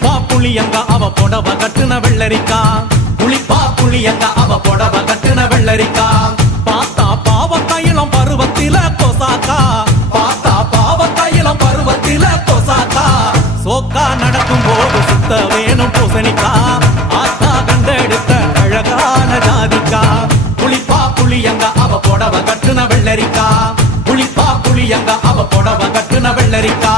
புளிப்பா புளியங்க அவ புடவ கட்டுன வெள்ளரிக்கா புளிப்பா புளியங்க அவ புடவ கட்டுன வெள்ளரிக்கா பார்த்தா பாவக்காயிலம் பருவத்தில கொசாக்கா பார்த்தா பாவக்காயிலம் பருவத்தில கொசாக்கா சோக்கா நடக்கும் போது சுத்த வேணும் பூசணிக்கா ஆத்தா கண்டெடுத்த அழகான ஜாதிக்கா புளிப்பா புளியங்க அவ புடவ கட்டுன வெள்ளரிக்கா புளிப்பா புளியங்க அவ புடவ கட்டுன வெள்ளரிக்கா